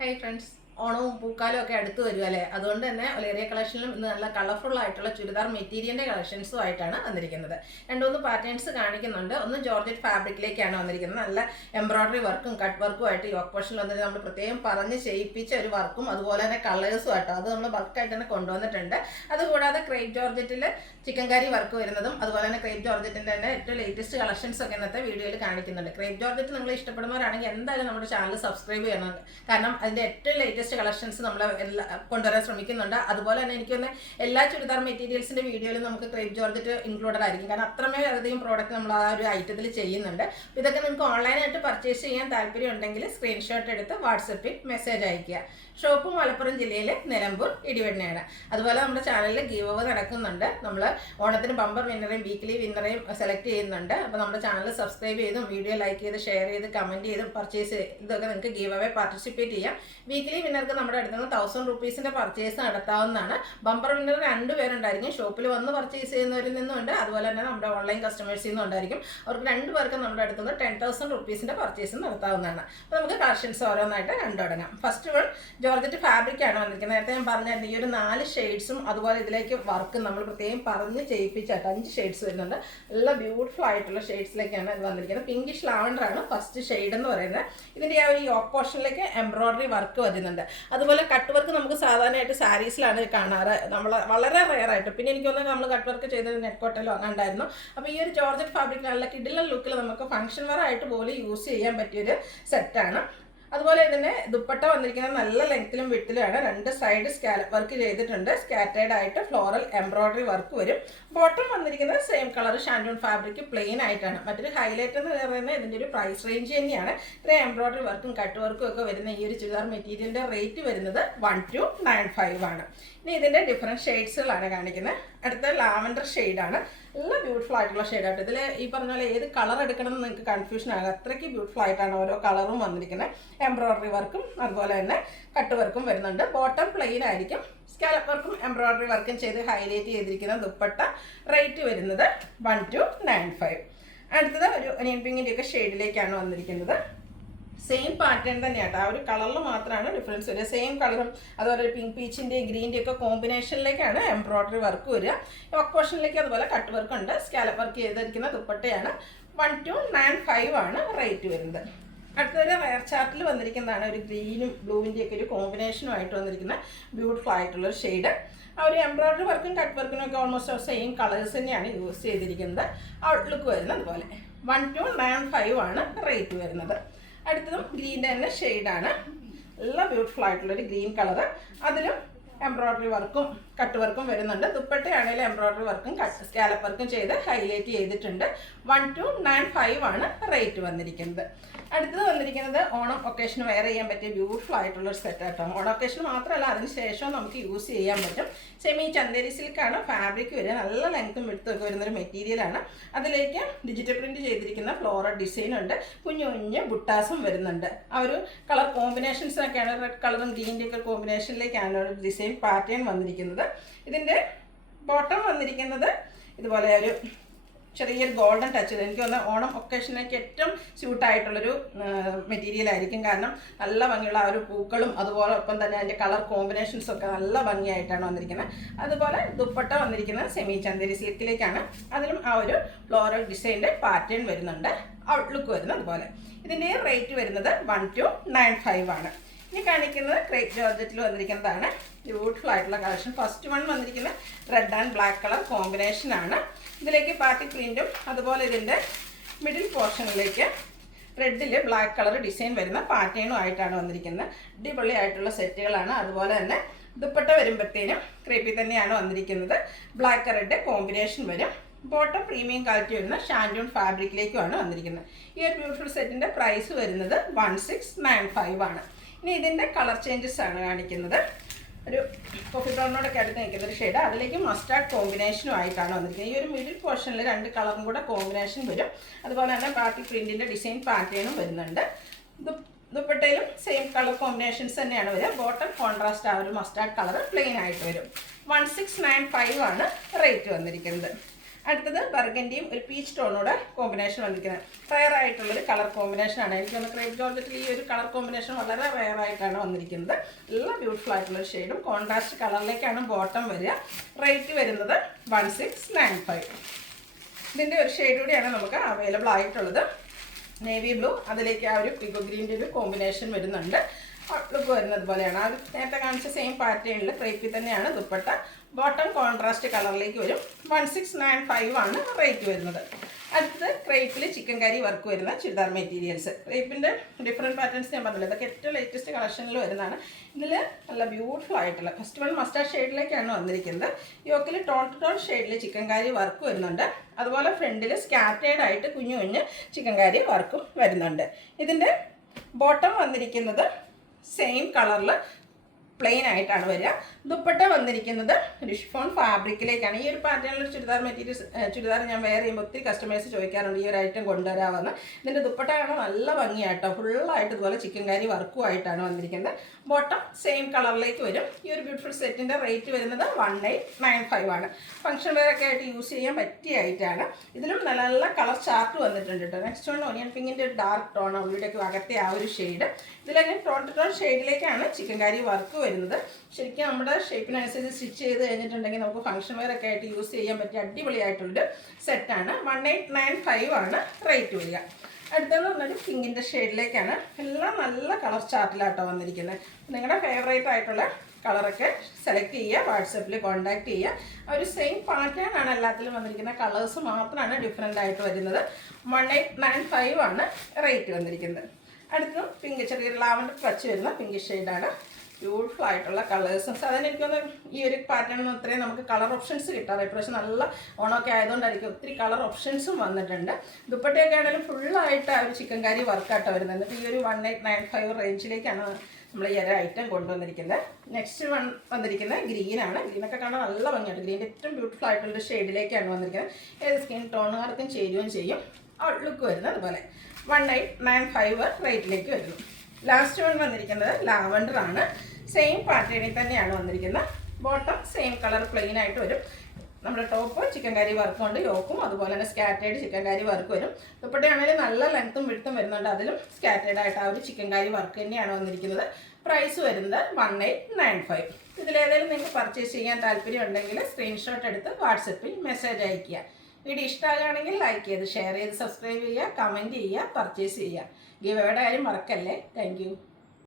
Hey friends. ഓണവും പൂക്കാലം ഒക്കെ അടുത്ത് വരും അല്ലേ. അതുകൊണ്ട് തന്നെ ഒലേറിയ കളക്ഷനിലും ഇന്ന് നല്ല കളർഫുൾ ആയിട്ടുള്ള ചുരിദാർ മെറ്റീരിയലിന്റെ കളക്ഷൻസും ആയിട്ടാണ് വന്നിരിക്കുന്നത്. രണ്ടുമൂന്ന് പാറ്റേൺസ് കാണിക്കുന്നുണ്ട്. ഒന്ന് ജോർജറ്റ് ഫാബ്രിക്കിലേക്കാണ് വന്നിരിക്കുന്നത്. നല്ല എംബ്രോയിഡറി വർക്കും കട്ട് വർക്കും ആയിട്ട് യോക്ക് പോർഷനിൽ വന്നിട്ട് നമ്മൾ പ്രത്യേകം പറഞ്ഞ് ചെയ്യിപ്പിച്ച ഒരു വർക്കും അതുപോലെ തന്നെ കളേഴ്സും ആട്ടോ അത് നമ്മൾ ബൾക്കായിട്ട് തന്നെ കൊണ്ടുവന്നിട്ടുണ്ട്. അതുകൂടാതെ ക്രേപ്പ് ജോർജറ്റിൽ ചിക്കൻ കറി വർക്ക് വരുന്നതും അതുപോലെ തന്നെ ക്രേപ്പ് ജോർജറ്റിന്റെ തന്നെ ഏറ്റവും ലേറ്റസ്റ്റ് കളക്ഷൻസ് ഒക്കെ ഇന്നത്തെ വീഡിയോയിൽ കാണിക്കുന്നുണ്ട്. ക്രേപ്പ് ജോർജറ്റ് നിങ്ങൾ ഇഷ്ടപ്പെടുന്നവരാണെങ്കിൽ എന്തായാലും നമ്മുടെ ചാനൽ സബ്സ്ക്രൈബ് ചെയ്യണം. കാരണം അതിന്റെ ഏറ്റവും ലേറ്റസ്റ്റ് കളക്ഷൻസ് നമ്മൾ കൊണ്ടുവരാൻ ശ്രമിക്കുന്നുണ്ട്. അതുപോലെ തന്നെ എനിക്കൊന്ന് എല്ലാ ചുരിദാർ മെറ്റീരിയൽസിന്റെ വീഡിയോയിലും നമുക്ക് ക്രേപ്പ് ജോർജറ്റ് ഇൻക്ലൂഡഡ് ആയിരിക്കും. കാരണം അത്രമേൽ അധികം പ്രോഡക്റ്റ് നമ്മൾ ആ ഒരു ഐറ്റത്തിൽ ചെയ്യുന്നുണ്ട്. ഇതൊക്കെ നിങ്ങൾക്ക് ഓൺലൈനായിട്ട് പർച്ചേസ് ചെയ്യാൻ താല്പര്യം ഉണ്ടെങ്കിൽ സ്ക്രീൻഷോട്ട് എടുത്ത് വാട്സപ്പിൽ മെസ്സേജ് അയയ്ക്കുക. ഷോപ്പ് മലപ്പുറം ജില്ലയിലെ നിലമ്പൂർ ഇടിവണ്ണയാണ്. അതുപോലെ നമ്മുടെ ചാനലിൽ ഗീവ് അവ നടക്കുന്നുണ്ട്. നമ്മൾ ഓണത്തിന് ബമ്പർ വിന്നറേയും വീക്ക്ലി വിന്നറേയും സെലക്ട് ചെയ്യുന്നുണ്ട്. അപ്പോൾ നമ്മുടെ ചാനൽ സബ്സ്ക്രൈബ് ചെയ്തും വീഡിയോ ലൈക്ക് ചെയ്ത് ഷെയർ ചെയ്ത് കമൻറ്റ് ചെയ്തും പർച്ചേസ് ഇതൊക്കെ നിങ്ങൾക്ക് ഗീവ് അവേ പാർട്ടിസിപ്പേറ്റ് ചെയ്യാം. വീക്ക്ലി വിന്നർക്ക് നമ്മുടെ അടുത്ത് നിന്ന് 1000 റുപ്പീസിൻ്റെ പർച്ചേസ് നടത്താവുന്നതാണ്. Bumper winner 2 പേരുണ്ടായിരിക്കും. ഷോപ്പിൽ വന്ന് പർച്ചേസ് ചെയ്യുന്നവരിൽ നിന്നുണ്ട്, അതുപോലെ തന്നെ നമ്മുടെ ഓൺലൈൻ കസ്റ്റമേഴ്സിൽ നിന്നും ഉണ്ടായിരിക്കും. അവർക്ക് 2 പേർക്ക് നമ്മുടെ അടുത്ത് നിന്ന് 10,000 റുപ്പീസിൻ്റെ പർച്ചേസ് നടത്താവുന്നതാണ്. അപ്പോൾ നമുക്ക് കളക്ഷൻസ് ഓരോന്നായിട്ട് കണ്ടു തുടങ്ങാം. ഫസ്റ്റ് വൺ ജോർജറ്റ് ഫാബ്രിക് ആണ് വന്നിരിക്കുന്നത്. നേരത്തെ ഞാൻ പറഞ്ഞായിരുന്നു ഈ ഒരു 4 ഷെയ്ഡ്സും അതുപോലെ ഇതിലേക്ക് വർക്ക് നമ്മൾ പ്രത്യേകം പറഞ്ഞ് ചെയ്യിപ്പിച്ചായിട്ട് 5 ഷെയ്ഡ്സ് വരുന്നുണ്ട്. നല്ല ബ്യൂട്ടിഫുൾ ആയിട്ടുള്ള ഷെയ്ഡ്സിലേക്കാണ് ഇത് വന്നിരിക്കുന്നത്. പിങ്കിഷ് ലാവൻഡർ ആണ് ഫസ്റ്റ് ഷെയ്ഡ് എന്ന് പറയുന്നത്. ഇതിൻ്റെ ആ ഒരു യോക്ക് പോർഷനിലേക്ക് എംബ്രോയിഡറി വർക്ക് വരുന്നുണ്ട്. അതുപോലെ കട്ട് വർക്ക് നമുക്ക് സാധാരണയായിട്ട് സാരീസിലാണ് കാണാറ്, നമ്മൾ വളരെ റെയർ ആയിട്ട്. പിന്നെ എനിക്ക് തോന്നുന്നത് നമ്മൾ കട്ട് വർക്ക് ചെയ്തത് നെറ്റ്കോട്ടയിലോ ഉണ്ടായിരുന്നു. അപ്പോൾ ഈ ഒരു ജോർജറ്റ് ഫാബ്രിക് നല്ല കിഡിലൻ ലുക്കിൽ നമുക്ക് ഫംഗ്ഷൻ വെയർ ആയിട്ട് പോലും യൂസ് ചെയ്യാൻ പറ്റിയൊരു സെറ്റാണ്. അതുപോലെ ഇതിന് ദുപ്പട്ട വന്നിരിക്കുന്നത് നല്ല ലെങ്ത്തിലും വിട്ടിലുമാണ്. 2 സൈഡ് സ്കാലപ്പ് വർക്ക് ചെയ്തിട്ടുണ്ട്. സ്കാറ്റേഡ് ആയിട്ട് ഫ്ലോറൽ എംബ്രോയിഡറി വർക്ക് വരും. ബോട്ടം വന്നിരിക്കുന്നത് same colour shantoon fabric plain ആയിട്ടാണ്. മറ്റൊരു ഹൈലൈറ്റ് എന്ന് പറയുന്നത് ഇതിൻ്റെ ഒരു പ്രൈസ് റേഞ്ച് തന്നെയാണ്. ഇത്രയും എംബ്രോയിഡറി വർക്കും കട്ട് വർക്കും ഒക്കെ വരുന്ന ഈ ഒരു ചുരിദാർ മെറ്റീരിയലിൻ്റെ റേറ്റ് വരുന്നത് 1295 ആണ്. ഇനി ഇതിൻ്റെ ഡിഫറെൻറ്റ് ഷെയ്ഡ്സുകളാണ് കാണിക്കുന്നത്. അടുത്ത ലാവൻഡർ ഷെയ്ഡാണ്. നല്ല ബ്യൂട്ടിഫുൾ ആയിട്ടുള്ള ഷെയ്ഡായിട്ട്. ഇതിൽ ഈ പറഞ്ഞ പോലെ ഏത് കളർ എടുക്കണം എന്ന് നിങ്ങൾക്ക് കൺഫ്യൂഷൻ ആകും. അത്രയ്ക്ക് ബ്യൂട്ടിഫുൾ ആയിട്ടാണ് ഓരോ കളറും വന്നിരിക്കുന്നത്. എംബ്രോയിഡറി വർക്കും അതുപോലെ തന്നെ കട്ട് വർക്കും വരുന്നുണ്ട്. ബോട്ടം പ്ലെയിൻ ആയിരിക്കും. സ്കാലപ്പ് വർക്കും എംബ്രോയിഡറി വർക്കും ചെയ്ത് ഹൈലൈറ്റ് ചെയ്തിരിക്കുന്ന ദുപ്പട്ട റേറ്റ് വരുന്നത് 1295. അടുത്തത് ഒരു ഒനിയൻ പിങ്കിൻ്റെയൊക്കെ ഷെയ്ഡിലേക്കാണ് വന്നിരിക്കുന്നത്. സെയിം പാറ്റേൺ തന്നെയാട്ടോ, ആ ഒരു കളറിൽ മാത്രമാണ് ഡിഫറൻസ് വരിക. സെയിം കളറും അതുപോലെ പിങ്ക് പീച്ചിൻ്റെയും ഗ്രീൻ്റെയും ഒക്കെ കോമ്പിനേഷനിലേക്കാണ് എംബ്രോയിഡറി വർക്ക് വരിക. യോക്ക് പോർഷനിലേക്ക് അതുപോലെ കട്ട് വർക്ക് ഉണ്ട്. സ്കാലപ്പ് വർക്ക് ചെയ്തിരിക്കുന്ന ദുപ്പട്ടയാണ്. 1295 ആണ് റേറ്റ് വരുന്നത്. അടുത്തൊരു റെയർ ചാർട്ടിൽ വന്നിരിക്കുന്നതാണ് ഒരു ഗ്രീനും ബ്ലൂവിൻ്റെയൊക്കെ ഒരു കോമ്പിനേഷനുമായിട്ട് വന്നിരിക്കുന്ന ബ്യൂട്ടിഫുൾ ആയിട്ടുള്ളൊരു ഷെയ്ഡ്. ആ ഒരു എംബ്രോയിഡറി വർക്കും കട്ട് വർക്കിനും ഒക്കെ ഓൾമോസ്റ്റ് സെയിം കളേഴ്സ് തന്നെയാണ് യൂസ് ചെയ്തിരിക്കുന്നത്. ഔട്ട്ലുക്ക് വരുന്നത് അതുപോലെ 1295 ആണ് റേറ്റ് വരുന്നത്. അടുത്തതും ഗ്രീൻ്റെ തന്നെ ഷെയ്ഡാണ്. നല്ല ബ്യൂട്ടിഫുൾ ആയിട്ടുള്ളൊരു ഗ്രീൻ കളറ്. അതിലും എംബ്രോയിഡറി വർക്കും കട്ട് വർക്കും വരുന്നുണ്ട്. ദുപ്പട്ടയാണെങ്കിലും എംബ്രോയിഡറി വർക്കും സ്കാലപ്പ് വർക്കും ചെയ്ത് ഹൈലൈറ്റ് ചെയ്തിട്ടുണ്ട്. 1295 ആണ് റേറ്റ് വന്നിരിക്കുന്നത്. അടുത്തത് വന്നിരിക്കുന്നത് ഓണം ഒക്കേഷന് വെയർ ചെയ്യാൻ പറ്റിയ ബ്യൂട്ടിഫുൾ ആയിട്ടുള്ളൊരു സെറ്റാട്ടോ. ഓണം ഒക്കേഷൻ മാത്രമല്ല അതിന് ശേഷവും നമുക്ക് യൂസ് ചെയ്യാൻ പറ്റും. സെമി ചന്ദേരി സിൽക്കാണ് ഫാബ്രിക് വരിക. നല്ല ലെങ്ത്തും വിടുത്തൊക്കെ വരുന്നൊരു മെറ്റീരിയലാണ്. അതിലേക്ക് ഡിജിറ്റൽ പ്രിൻറ്റ് ചെയ്തിരിക്കുന്ന ഫ്ലോറൽ ഡിസൈൻ ഉണ്ട്. കുഞ്ഞു കുഞ്ഞ് ബുട്ടാസും വരുന്നുണ്ട്. ആ ഒരു കളർ കോമ്പിനേഷൻസിനൊക്കെയാണ് റെഡ് കളറും ഗ്രീൻ്റെ ഒക്കെ കോമ്പിനേഷനിലേക്കാണ് ഒരു ഡിസൈൻ പാറ്റേൺ വന്നിരിക്കുന്നത്. ഇതിൻ്റെ ബോട്ടം വന്നിരിക്കുന്നത് ഇതുപോലെ ഒരു ചെറിയൊരു ഗോൾഡൻ ടച്ച്. എനിക്ക് തോന്നുന്നത് ഓണം ഒക്കേഷനിലേക്ക് ഏറ്റവും സ്യൂട്ടായിട്ടുള്ളൊരു മെറ്റീരിയൽ ആയിരിക്കും. കാരണം നല്ല ഭംഗിയുള്ള ആ ഒരു പൂക്കളും അതുപോലെ ഒപ്പം തന്നെ അതിൻ്റെ കളർ കോമ്പിനേഷൻസും ഒക്കെ നല്ല ഭംഗിയായിട്ടാണ് വന്നിരിക്കുന്നത്. അതുപോലെ ദുപ്പട്ട വന്നിരിക്കുന്നത് സെമി ചന്ദേരി സിൽക്കിലേക്കാണ്. അതിലും ആ ഒരു ഫ്ലോറൽ ഡിസൈൻ്റെ പാറ്റേൺ വരുന്നുണ്ട്. ഔട്ട്ലുക്ക് വരുന്നത് അതുപോലെ. ഇതിൻ്റെ റേറ്റ് വരുന്നത് 1295 ആണ്. ഇനി കാണിക്കുന്നത് ക്രേപ്പ് ജോർജറ്റിൽ വന്നിരിക്കുന്നതാണ്. ബ്യൂട്ടിഫുൾ ആയിട്ടുള്ള കളക്ഷൻ. ഫസ്റ്റ് വൺ വന്നിരിക്കുന്നത് റെഡ് ആൻഡ് ബ്ലാക്ക് കളർ കോമ്പിനേഷനാണ്. ഇതിലേക്ക് പാർട്ടി പ്രിൻറ്റും അതുപോലെ ഇതിൻ്റെ മിഡിൽ പോർഷനിലേക്ക് റെഡിൽ ബ്ലാക്ക് കളർ ഡിസൈൻ വരുന്ന പാറ്റേണും ആയിട്ടാണ് വന്നിരിക്കുന്നത്. അടിപൊളി ആയിട്ടുള്ള സെറ്റുകളാണ്. അതുപോലെ തന്നെ ദുപ്പട്ട വരുമ്പോഴത്തേനും ക്രേപ്പിൽ തന്നെയാണ് വന്നിരിക്കുന്നത്. ബ്ലാക്ക് റെഡ് കോമ്പിനേഷൻ വരും. ബോട്ടം പ്രീമിയം ക്വാളിറ്റി വരുന്ന ഷാൻഡൂൺ ഫാബ്രിക്കിലേക്കുമാണ് വന്നിരിക്കുന്നത്. ഈ ഒരു ബ്യൂട്ടിഫുൾ സെറ്റിൻ്റെ പ്രൈസ് വരുന്നത് 1695 ആണ്. ഇനി ഇതിൻ്റെ കളർ ചേഞ്ചസ് ആണ് കാണിക്കുന്നത്. ഒരു കോഫി ബ്രൗണിനോടൊക്കെ അടുത്ത് നിൽക്കുന്ന ഒരു ഷെയ്ഡ്. അതിലേക്ക് മസ്റ്റാർഡ് കോമ്പിനേഷനും ആയിട്ടാണ് വന്നിരിക്കുന്നത്. ഈ ഒരു മിഡിൽ പോർഷനിൽ 2 കളറും കൂടെ കോമ്പിനേഷൻ വരും. അതുപോലെ തന്നെ പാർട്ടി പ്രിൻറ്റിൻ്റെ ഡിസൈൻ പാറ്റേണും വരുന്നുണ്ട്. ദുപ്പട്ടയിലും സെയിം കളർ കോമ്പിനേഷൻസ് തന്നെയാണ് വരിക. ബോട്ടം കോൺട്രാസ്റ്റ് ആ ഒരു മസ്റ്റാർഡ് കളർ പ്ലെയിൻ ആയിട്ട് വരും. 1695 ആണ് റേറ്റ് വന്നിരിക്കുന്നത്. അടുത്തത് ബർഗൻഡിയും ഒരു പീച്ച് ടോണോടെ കോമ്പിനേഷൻ വന്നിരിക്കുന്നത്. റയർ ആയിട്ടുള്ളൊരു കളർ കോമ്പിനേഷനാണ്. എനിക്ക് തോന്നുന്നു ക്രേപ്പ് ജോർജറ്റിൽ ഈ ഒരു കളർ കോമ്പിനേഷൻ വളരെ റയർ ആയിട്ടാണ് വന്നിരിക്കുന്നത്. എല്ലാം ബ്യൂട്ടിഫുൾ ആയിട്ടുള്ള ഷെയ്ഡും കോൺട്രാസ്റ്റ് കളറിലേക്കാണ് ബോട്ടം വരിക. റേറ്റ് വരുന്നത് 1695. ഇതിൻ്റെ ഒരു ഷെയ്ഡ് കൂടിയാണ് നമുക്ക് അവൈലബിൾ ആയിട്ടുള്ളത്. നേവി ബ്ലൂ, അതിലേക്ക് ആ ഒരു പിഗോ ഗ്രീൻ്റെ ഒരു കോമ്പിനേഷൻ വരുന്നുണ്ട്. ലുക്ക് വരുന്നത് പോലെയാണ്. അത് നേരത്തെ കാണിച്ച സെയിം പാറ്റേണിൽ ക്രേപ്പിൽ തന്നെയാണ് ദുപ്പട്ട. ബോട്ടം കോൺട്രാസ്റ്റ് കളറിലേക്ക് വരും. 1695 ആണ് റേറ്റ് വരുന്നത്. അടുത്തത് ക്രേപ്പിൽ ചിക്കൻ കറി വർക്ക് വരുന്ന ചുരിദാർ മെറ്റീരിയൽസ്. ക്രേപ്പിൻ്റെ ഡിഫറെൻറ്റ് പാറ്റേൺസ് ഞാൻ പറഞ്ഞില്ല, ഇതൊക്കെ ഏറ്റവും ലേറ്റസ്റ്റ് കളക്ഷനിൽ വരുന്നതാണ്. ഇതിൽ നല്ല ബ്യൂട്ടിഫുൾ ആയിട്ടുള്ള ഫസ്റ്റ് വൺ മസ്റ്റാർഡ് ഷെയ്ഡിലേക്കാണ് വന്നിരിക്കുന്നത്. യോക്കിൽ ടോൺ ടു ടോൺ ഷെയ്ഡിൽ ചിക്കൻ കറി വർക്ക് വരുന്നുണ്ട്. അതുപോലെ ഫ്രണ്ടിൽ സ്കാറ്റേഡ് ആയിട്ട് കുഞ്ഞു കുഞ്ഞ് ചിക്കൻ കറി വർക്കും വരുന്നുണ്ട്. ഇതിൻ്റെ ബോട്ടം വന്നിരിക്കുന്നത് സെയിം കളറിൽ പ്ലെയിൻ ആയിട്ടാണ് വരിക. ദുപ്പട്ട വന്നിരിക്കുന്നത് ഷിഫോൺ ഫാബ്രിക്കിലേക്കാണ്. ഈ ഒരു പാറ്റേണിൽ ചുരിദാർ ഞാൻ വെയർ ചെയ്യുമ്പോൾ ഒത്തിരി കസ്റ്റമേഴ്സ് ചോദിക്കാറുണ്ട് ഈ ഒരു ഐറ്റം കൊണ്ടുവരാമെന്ന്. ഇതിൻ്റെ ദുപ്പട്ട കാണാൻ നല്ല ഭംഗിയായിട്ടോ, ഫുള്ളായിട്ട് ഇതുപോലെ ചിക്കൻ കറി വർക്കും ആയിട്ടാണ് വന്നിരിക്കുന്നത്. ബോട്ടം സെയിം കളറിലേക്ക് വരും. ഈ ഒരു ബ്യൂട്ടിഫുൾ സെറ്റിൻ്റെ റേറ്റ് വരുന്നത് 1895 ആണ്. ഫംഗ്ഷൻ വെയറൊക്കെ ആയിട്ട് യൂസ് ചെയ്യാൻ പറ്റിയ ഐറ്റാണ്. ഇതിലും നല്ല നല്ല കളർ ചാർട്ട് വന്നിട്ടുണ്ട് കേട്ടോ. നെക്സ്റ്റ് വൺ ഓണിയൻ പിങ്കിൻ്റെ ഒരു ഡാർക്ക് ടോൺ, ഉള്ളിലേക്ക് അകത്തെ ആ ഒരു ഷെയ്ഡ്. ഇതിലൊക്കെ ടോൺ ടു ടോൺ ഷെയ്ഡിലേക്കാണ് ചിക്കൻ കറി വർക്ക് വരുന്നത്. ശരിക്കും നമ്മുടെ ഷേപ്പിനനുസരിച്ച് സ്റ്റിച്ച് ചെയ്ത് കഴിഞ്ഞിട്ടുണ്ടെങ്കിൽ നമുക്ക് ഫംഗ്ഷൻ വെയർ ഒക്കെ ആയിട്ട് യൂസ് ചെയ്യാൻ പറ്റിയ അടിപൊളിയായിട്ടുള്ളൊരു സെറ്റാണ്. 1895 ആണ് റേറ്റ് വരിക. അടുത്തതെന്ന് പറഞ്ഞാൽ പിങ്കിൻ്റെ ഷെയ്ഡിലേക്കാണ്. എല്ലാം നല്ല കളർ ചാർട്ടിലാട്ടോ വന്നിരിക്കുന്നത്. നിങ്ങളുടെ ഫേവറേറ്റ് ആയിട്ടുള്ള കളറൊക്കെ സെലക്ട് ചെയ്യുക, വാട്സപ്പിൽ കോൺടാക്ട് ചെയ്യുക. ആ ഒരു സെയിം പാറ്റേൺ ആണ് എല്ലാത്തിലും വന്നിരിക്കുന്നത്. കളേഴ്സ് മാത്രമാണ് ഡിഫറെൻ്റ് ആയിട്ട് വരുന്നത്. 1895 ആണ് റേറ്റ് വന്നിരിക്കുന്നത്. അടുത്തതും പിങ്ക്, ചെറിയൊരു ലാവൻഡർ ടച്ച് വരുന്ന പിങ്ക് ഷെയ്ഡാണ്. ബ്യൂട്ടിഫുൾ ആയിട്ടുള്ള കളേഴ്സും. സാധാരണ എനിക്കൊന്ന് ഈ ഒരു പാറ്റേണിൽ നിന്ന് ഇത്രയും നമുക്ക് കളർ ഓപ്ഷൻസ് കിട്ടാറ്. ഇപ്രാവശ്യം നല്ല ഓണമൊക്കെ ആയതുകൊണ്ടായിരിക്കും ഒത്തിരി കളർ ഓപ്ഷൻസും വന്നിട്ടുണ്ട്. ദുപ്പട്ടയൊക്കെ ആണെങ്കിലും ഫുള്ളായിട്ട് ആ ഒരു ചിക്കൻ കറി വർക്കായിട്ട് വരുന്നത്. എന്നിട്ട് ഈ ഒരു 1895 റേഞ്ചിലേക്കാണ് നമ്മൾ ഈ ഒരു ഐറ്റം കൊണ്ടുവന്നിരിക്കുന്നത്. നെക്സ്റ്റ് വന്നിരിക്കുന്നത് ഗ്രീനാണ്. ഗ്രീനൊക്കെ കാണാൻ നല്ല ഭംഗിയായിട്ട്, ഗ്രീൻ്റെ ഏറ്റവും ബ്യൂട്ടിഫുൾ ആയിട്ടുള്ള ഷെയ്ഡിലേക്കാണ് വന്നിരിക്കുന്നത്. ഏത് സ്കിൻ ടോണുകാർക്കും ചേരുകയും ചെയ്യും. ഔട്ട്ലുക്ക് വരുന്നത് അതുപോലെ 1895 റേറ്റിലേക്ക് വരുന്നു. ലാസ്റ്റ് വൺ വന്നിരിക്കുന്നത് ലാവൻഡർ ആണ്. സെയിം പാറ്റേണിൽ തന്നെയാണ് വന്നിരിക്കുന്നത്. ബോട്ടം സെയിം കളർ പ്ലെയിൻ ആയിട്ട് വരും. നമ്മുടെ ടോപ്പ് ചിക്കൻ കറി വർക്ക് കൊണ്ട് യോക്കും അതുപോലെ തന്നെ സ്കാറ്റേഡ് ചിക്കൻ കറി വർക്ക് വരും. ദുപ്പട്ടയാണെങ്കിൽ നല്ല ലെങ്ത്തും വിടുത്തും വരുന്നുണ്ട്. അതിലും സ്കാറ്റേഡ് ആയിട്ട് ആ ഒരു ചിക്കൻ കറി വർക്ക് തന്നെയാണ് വന്നിരിക്കുന്നത്. പ്രൈസ് വരുന്നത് 1895. ഇതിലേതെങ്കിലും നിങ്ങൾക്ക് പർച്ചേസ് ചെയ്യാൻ താല്പര്യം ഉണ്ടെങ്കിൽ സ്ക്രീൻഷോട്ട് എടുത്ത് വാട്സപ്പിൽ മെസ്സേജ് അയയ്ക്കുക. വീഡിയോ ഇഷ്ടമാകുകയാണെങ്കിൽ ലൈക്ക് ചെയ്ത് ഷെയർ ചെയ്ത് സബ്സ്ക്രൈബ് ചെയ്യുക, കമൻറ്റ് ചെയ്യുക, പർച്ചേസ് ചെയ്യുക. ഗിവ് അവേയുടെ കാര്യം മറക്കല്ലേ. Thank you.